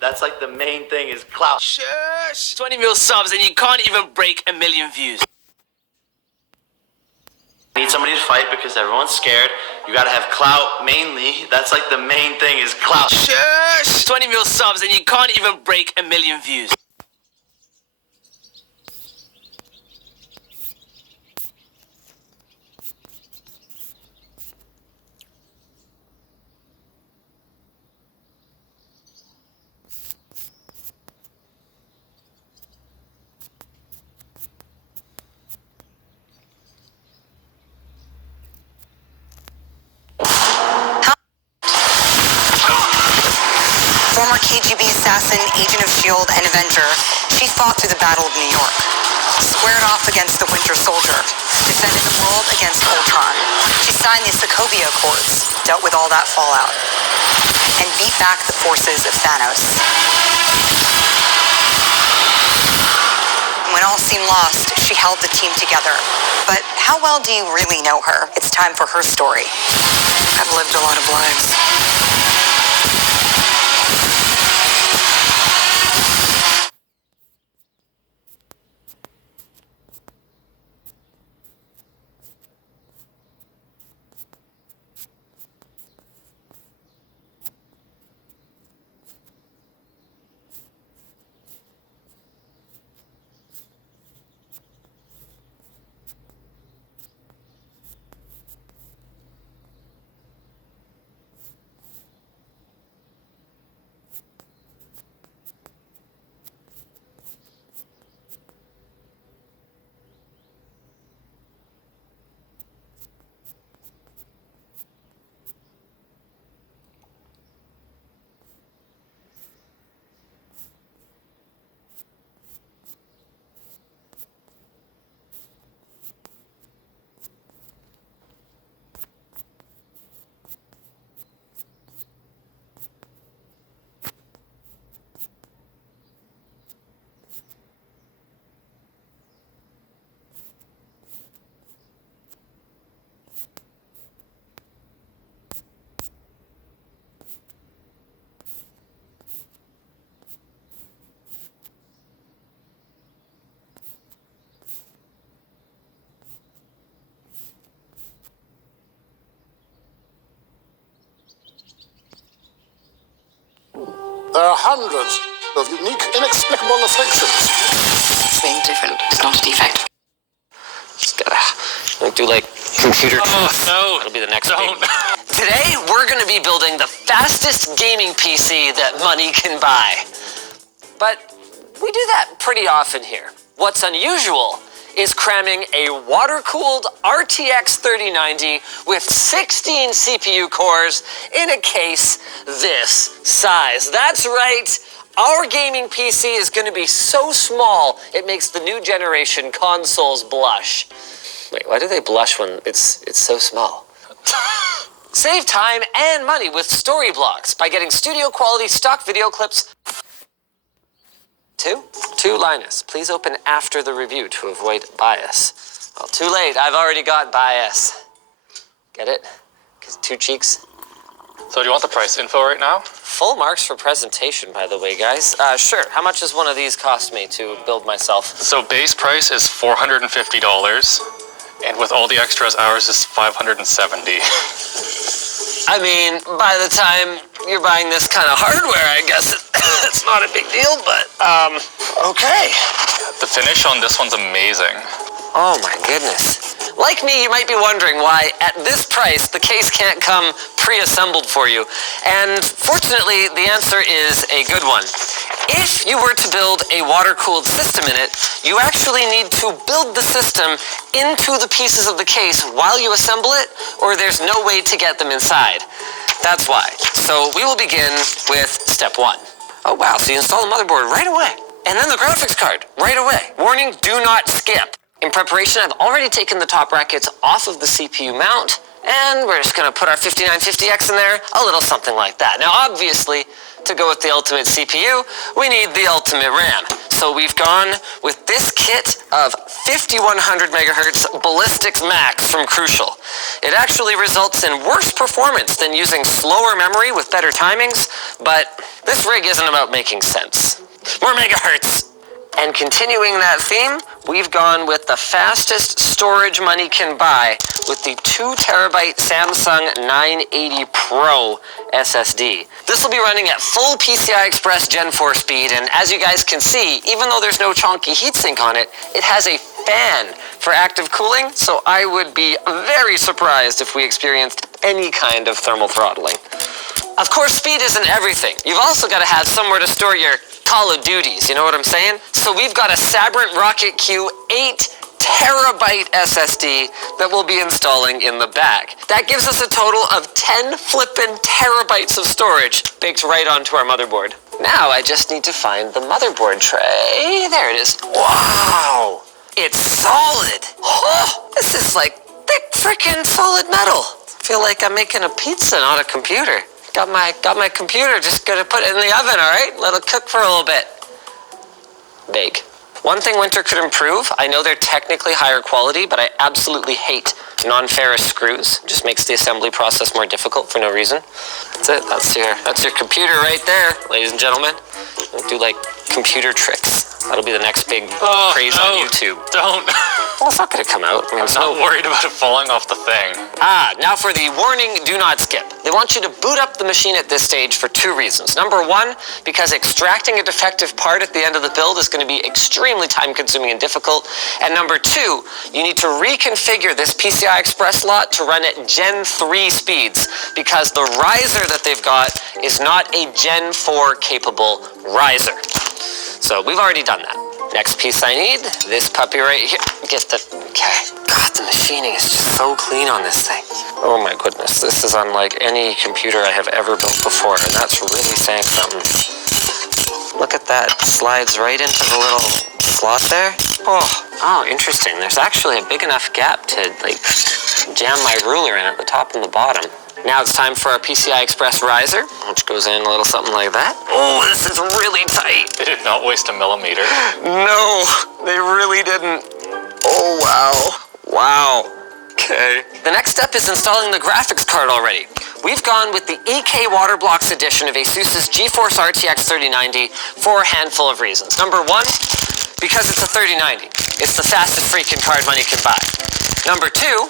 That's like the main thing is clout. Shush! 20 mil subs and you can't even break 1 million views. Need somebody to fight because everyone's scared. You gotta have clout mainly. That's like the main thing is clout. Shush! 20 mil subs and you can't even break 1 million views. Former KGB assassin, agent of S.H.I.E.L.D. and Avenger, she fought through the Battle of New York, squared off against the Winter Soldier, defended the world against Ultron. She signed the Sokovia Accords, dealt with all that fallout, and beat back the forces of Thanos. When all seemed lost, she held the team together. But how well do you really know her? It's time for her story. I've lived a lot of lives. There are hundreds of unique, inexplicable afflictions. Being different is not a defect. Just gotta do like computer. Oh, no. That'll be the next Don't. thing. Today, we're gonna be building the fastest gaming PC that money can buy. But we do that pretty often here. What's unusual is cramming a water-cooled RTX 3090 with 16 CPU cores in a case this size. That's right, our gaming PC is gonna be so small, it makes the new generation consoles blush. Wait, why do they blush when it's so small? Save time and money with Storyblocks by getting studio-quality stock video clips. Two, Linus, please open after the review to avoid bias. Well, too late, I've already got bias. Get it? 'Cause two cheeks. So do you want the price info right now? Full marks for presentation, by the way, guys. Sure, how much does one of these cost me to build myself? So base price is $450, and with all the extras, ours is $570. I mean, by the time you're buying this kind of hardware, I guess it's not a big deal, but, okay. The finish on this one's amazing. Oh my goodness. Like me, you might be wondering why, at this price, the case can't come pre-assembled for you. And fortunately, the answer is a good one. If you were to build a water-cooled system in it, you actually need to build the system into the pieces of the case while you assemble it, or there's no way to get them inside. That's why. So we will begin with step one. Oh wow, so you install the motherboard right away. And then the graphics card right away. Warning, do not skip. In preparation, I've already taken the top brackets off of the CPU mount, and we're just gonna put our 5950X in there, a little something like that. Now obviously, to go with the ultimate CPU, we need the ultimate RAM. So we've gone with this kit of 5100 megahertz ballistics max from Crucial. It actually results in worse performance than using slower memory with better timings, but this rig isn't about making sense. More megahertz! And continuing that theme, we've gone with the fastest storage money can buy with the 2 terabyte Samsung 980 Pro SSD. This will be running at full PCI Express Gen 4 speed, and as you guys can see, even though there's no chonky heatsink on it, it has a fan for active cooling, so I would be very surprised if we experienced any kind of thermal throttling. Of course, speed isn't everything. You've also got to have somewhere to store your Call of Duties, you know what I'm saying? So we've got a Sabrent Rocket Q 8 terabyte SSD that we'll be installing in the back. That gives us a total of 10 flippin' terabytes of storage baked right onto our motherboard. Now I just need to find the motherboard tray. There it is. Wow! It's solid! Oh, this is like thick frickin' solid metal. I feel like I'm making a pizza, not a computer. Got my computer, just gonna put it in the oven, all right? Let it cook for a little bit. Bake. One thing Winter could improve, I know they're technically higher quality, but I absolutely hate non-ferrous screws. Just makes the assembly process more difficult for no reason. That's it, that's your computer right there, ladies and gentlemen. Don't do like computer tricks. That'll be the next big craze on YouTube. Don't. Well, it's not gonna come out. I mean, I'm not worried about it falling off the thing. Now for the warning, do not skip. They want you to boot up the machine at this stage for 2 reasons. Number 1, because extracting a defective part at the end of the build is going to be extremely time-consuming and difficult. And number 2, you need to reconfigure this PCI Express slot to run at Gen 3 speeds, because the riser that they've got is not a Gen 4 capable riser. So we've already done that. Next piece I need, this puppy right here. Okay. God, the machining is just so clean on this thing. Oh my goodness, this is unlike any computer I have ever built before, and that's really saying something. Look at that, slides right into the little slot there. Oh, interesting. There's actually a big enough gap to like jam my ruler in at the top and the bottom. Now it's time for our PCI Express riser, which goes in a little something like that. Oh, this is really tight. They did not waste a millimeter. No, they really didn't. Oh, wow. Wow. Okay. The next step is installing the graphics card already. We've gone with the EK Waterblocks edition of ASUS's GeForce RTX 3090 for a handful of reasons. Number 1, because it's a 3090. It's the fastest freaking card money can buy. Number 2,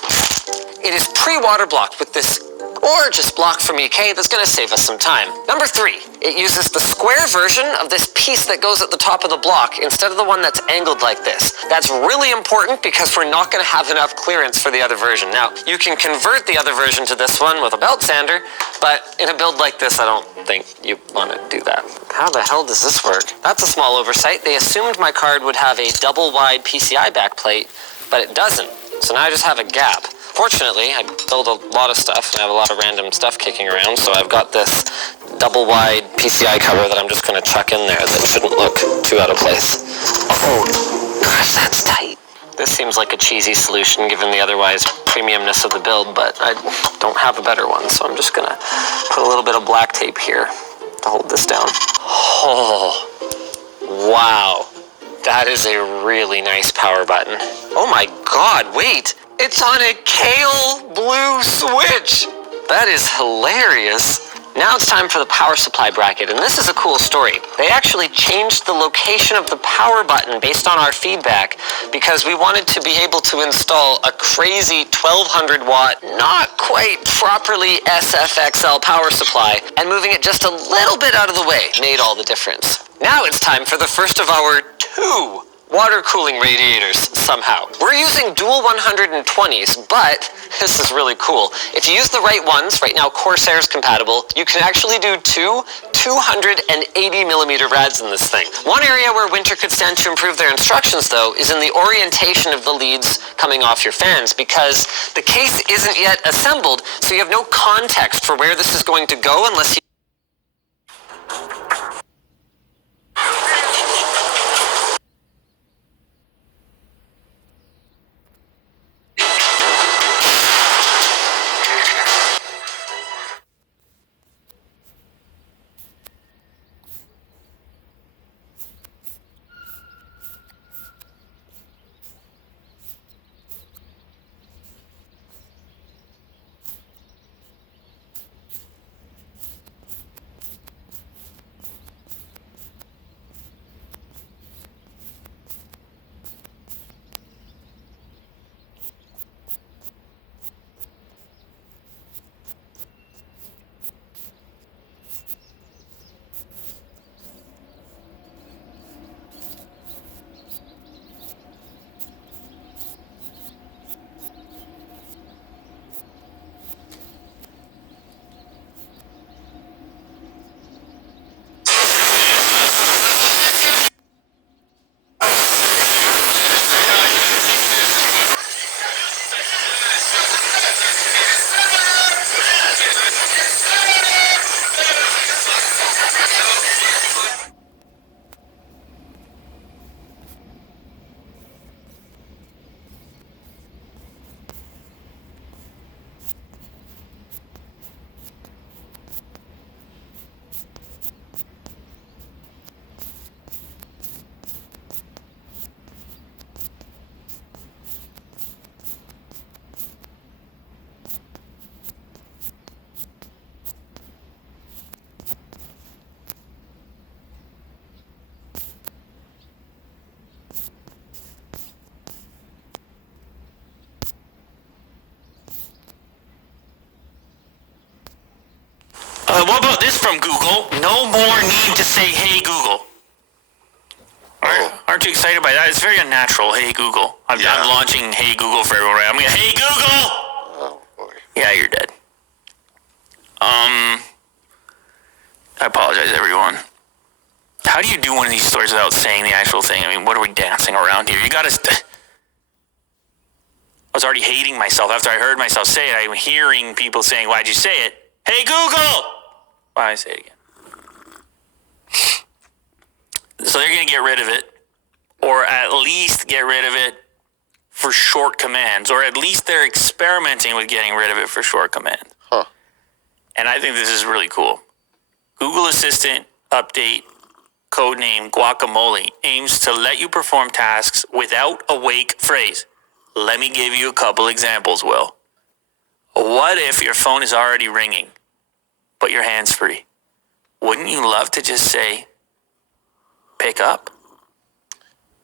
it is pre-waterblocked with this gorgeous block from EK that's going to save us some time. Number 3, it uses the square version of this piece that goes at the top of the block instead of the one that's angled like this. That's really important because we're not going to have enough clearance for the other version. Now, you can convert the other version to this one with a belt sander, but in a build like this, I don't think you want to do that. How the hell does this work? That's a small oversight. They assumed my card would have a double-wide PCI backplate, but it doesn't. So now I just have a gap. Fortunately, I build a lot of stuff and I have a lot of random stuff kicking around, so I've got this double-wide PCI cover that I'm just going to chuck in there that shouldn't look too out of place. Oh, gosh, that's tight. This seems like a cheesy solution given the otherwise premiumness of the build, but I don't have a better one, so I'm just going to put a little bit of black tape here to hold this down. Oh, wow. That is a really nice power button. Oh my god, wait! It's on a kale blue switch! That is hilarious. Now it's time for the power supply bracket, and this is a cool story. They actually changed the location of the power button based on our feedback because we wanted to be able to install a crazy 1200 watt, not quite properly SFXL power supply, and moving it just a little bit out of the way made all the difference. Now it's time for the first of our 2 water cooling radiators somehow. We're using dual 120s, but this is really cool. If you use the right ones, right now Corsair's compatible, you can actually do 2 280 millimeter rads in this thing. One area where Winter could stand to improve their instructions though is in the orientation of the leads coming off your fans, because the case isn't yet assembled, so you have no context for where this is going to go unless you What about this from Google? No more need to say, hey, Google. Aren't you excited by that? It's very unnatural, hey, Google. I'm launching hey, Google for everyone. I'm going, hey, Google! Oh, boy. Yeah, you're dead. I apologize, everyone. How do you do one of these stories without saying the actual thing? I mean, what are we dancing around here? You gotta... I was already hating myself after I heard myself say it. I'm hearing people saying, why'd you say it? Hey, Google! Why did I say it again? So they're going to get rid of it, or at least get rid of it for short commands, or at least they're experimenting with getting rid of it for short commands. Huh. And I think this is really cool. Google Assistant update, codename Guacamole, aims to let you perform tasks without a wake phrase. Let me give you a couple examples, Will. What if your phone is already ringing, but your hand's free? Wouldn't you love to just say, pick up?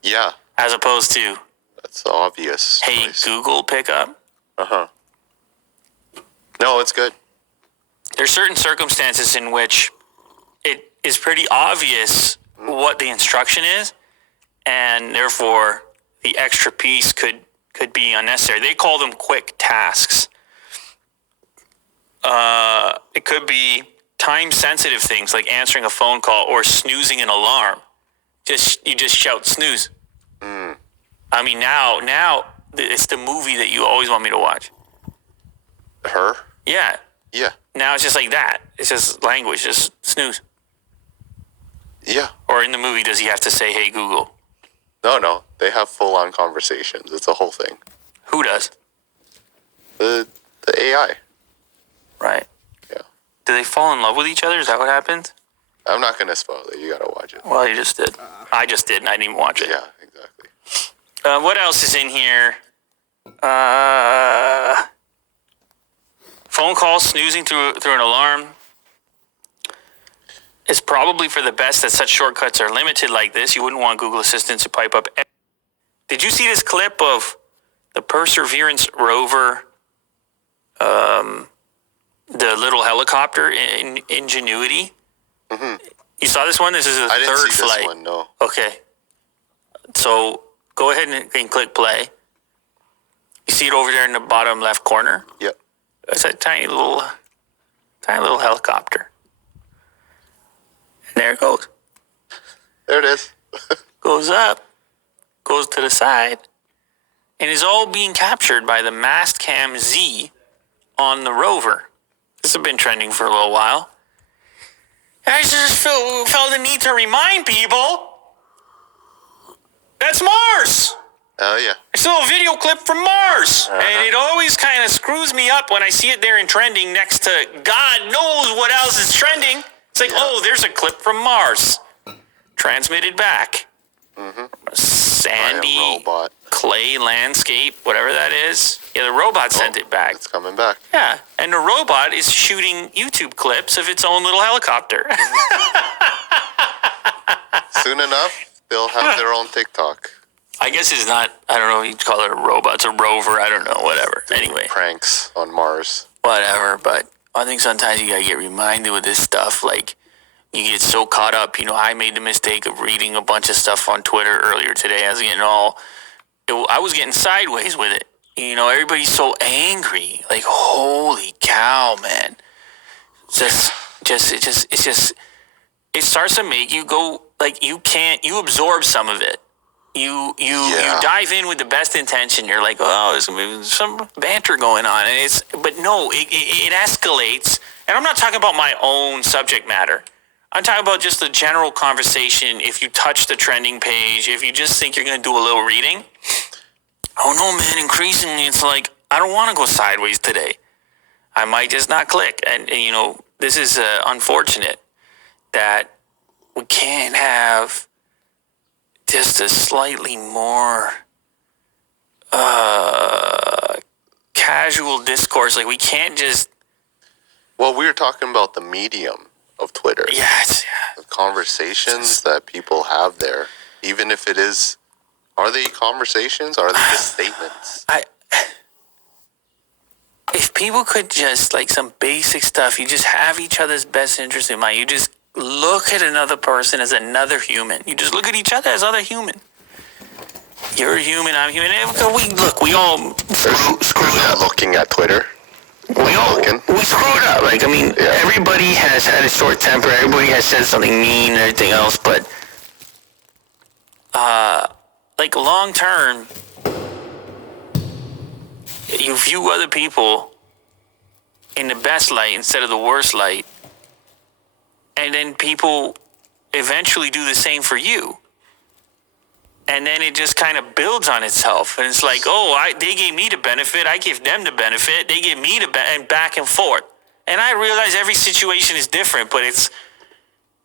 Yeah. As opposed to, That's the obvious hey, choice. Google, pick up? Uh-huh. No, it's good. There's certain circumstances in which it is pretty obvious what the instruction is, and therefore the extra piece could be unnecessary. They call them quick tasks. It could be time-sensitive things like answering a phone call or snoozing an alarm. You just shout snooze. I mean, now it's the movie that you always want me to watch. Her? Yeah. Yeah. Now it's just like that. It's just language, just snooze. Yeah. Or in the movie, does he have to say, hey, Google? No. They have full-on conversations. It's a whole thing. Who does? The AI. Right. Yeah. Do they fall in love with each other? Is that what happens? I'm not going to spoil it. You got to watch it. Well, you just did. I just did, and I didn't even watch it. Yeah, exactly. What else is in here? Phone calls, snoozing through an alarm. It's probably for the best that such shortcuts are limited like this. You wouldn't want Google Assistant to pipe up. Did you see this clip of the Perseverance rover, the little helicopter in Ingenuity? Mm-hmm. You saw this one? This is the I didn't third see flight. this one, no. Okay. So go ahead and click play. You see it over there in the bottom left corner? Yep. It's a tiny little helicopter. And there it goes. There it is. Goes up, goes to the side, and is all being captured by the Mastcam Z on the rover. This has been trending for a little while. I just felt the need to remind people that's Mars. Oh, yeah. It's a little video clip from Mars. And it always kind of screws me up when I see it there in trending next to God knows what else is trending. It's like, oh, there's a clip from Mars. Transmitted back. Sandy, robot. clay landscape, whatever that is. Yeah, the robot sent it back. It's coming back. Yeah, and the robot is shooting YouTube clips of its own little helicopter. Soon enough, they'll have their own TikTok. I guess it's not, I don't know, you'd call it a robot. It's a rover, I don't know, whatever. Anyway, Pranks on Mars. whatever, but I think sometimes you gotta get reminded with this stuff, like, you get so caught up. You know, I made the mistake of reading a bunch of stuff on Twitter earlier today. I was getting sideways with it. You know, everybody's so angry. Like, holy cow, man. It starts to make you go, like, you absorb some of it. You dive in with the best intention. You're like, oh, there's some banter going on. But no, it escalates. And I'm not talking about my own subject matter. I'm talking about just the general conversation. If you touch the trending page, if you just think you're going to do a little reading, oh no, man, increasingly it's like, I don't want to go sideways today. I might just not click. And you know, this is unfortunate that we can't have just a slightly more casual discourse. Like, we can't just... Well, we were talking about the medium of Twitter. Yes, The conversations that people have there, even if it is, are they conversations? Or are they just statements? If people could just, like, some basic stuff, you just have each other's best interest in mind. You just look at another person as another human. You just look at each other as other human. You're a human, I'm human. We all screwed up. Looking at Twitter. We screwed up. Like, I mean, everybody has had a short temper. Everybody has said something mean and everything else. But, like, long term, you view other people in the best light instead of the worst light. And then people eventually do the same for you. And then it just kind of builds on itself. And it's like, they gave me the benefit. I give them the benefit. They give me and back and forth. And I realize every situation is different. But it's,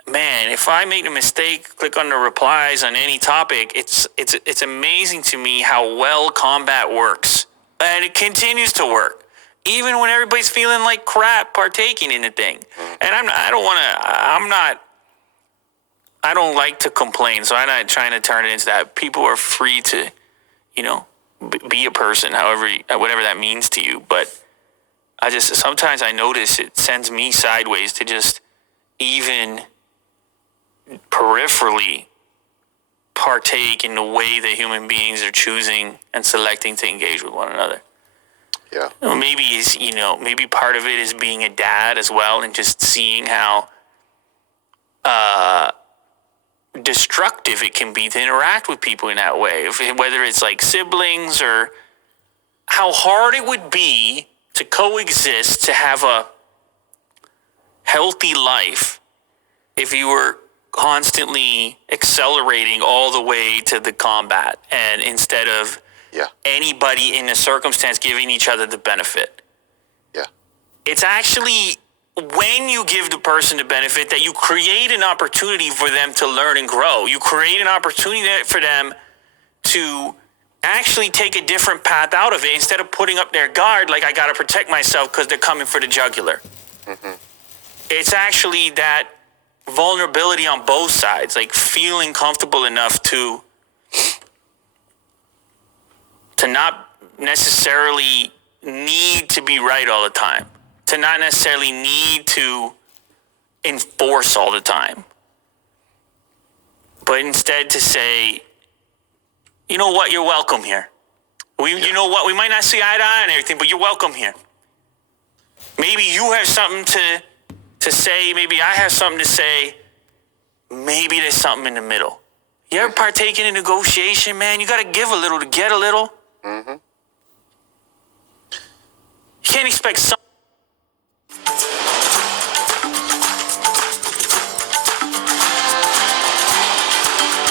man, if I make a mistake, click on the replies on any topic, it's amazing to me how well combat works. And it continues to work. Even when everybody's feeling like crap partaking in the thing. And I don't like to complain, so I'm not trying to turn it into that. People are free to, be a person, whatever that means to you. But sometimes I notice it sends me sideways to just even peripherally partake in the way that human beings are choosing and selecting to engage with one another. Yeah. Maybe part of it is being a dad as well, and just seeing how destructive it can be to interact with people in that way, whether it's like siblings, or how hard it would be to coexist, to have a healthy life if you were constantly accelerating all the way to the combat, and instead of anybody in the circumstance giving each other the benefit. Yeah. It's actually when you give the person the benefit that you create an opportunity for them to learn and grow. You create an opportunity for them to actually take a different path out of it, instead of putting up their guard like, I got to protect myself because they're coming for the jugular. Mm-hmm. It's actually that vulnerability on both sides, like feeling comfortable enough to not necessarily need to be right all the time, to not necessarily need to enforce all the time, but instead to say, you know what, you're welcome here. You know what, we might not see eye to eye on everything, but you're welcome here. Maybe you have something to say, maybe I have something to say, maybe there's something in the middle. You ever partake in a negotiation, man? You got to give a little to get a little. Mm-hmm. You can't expect some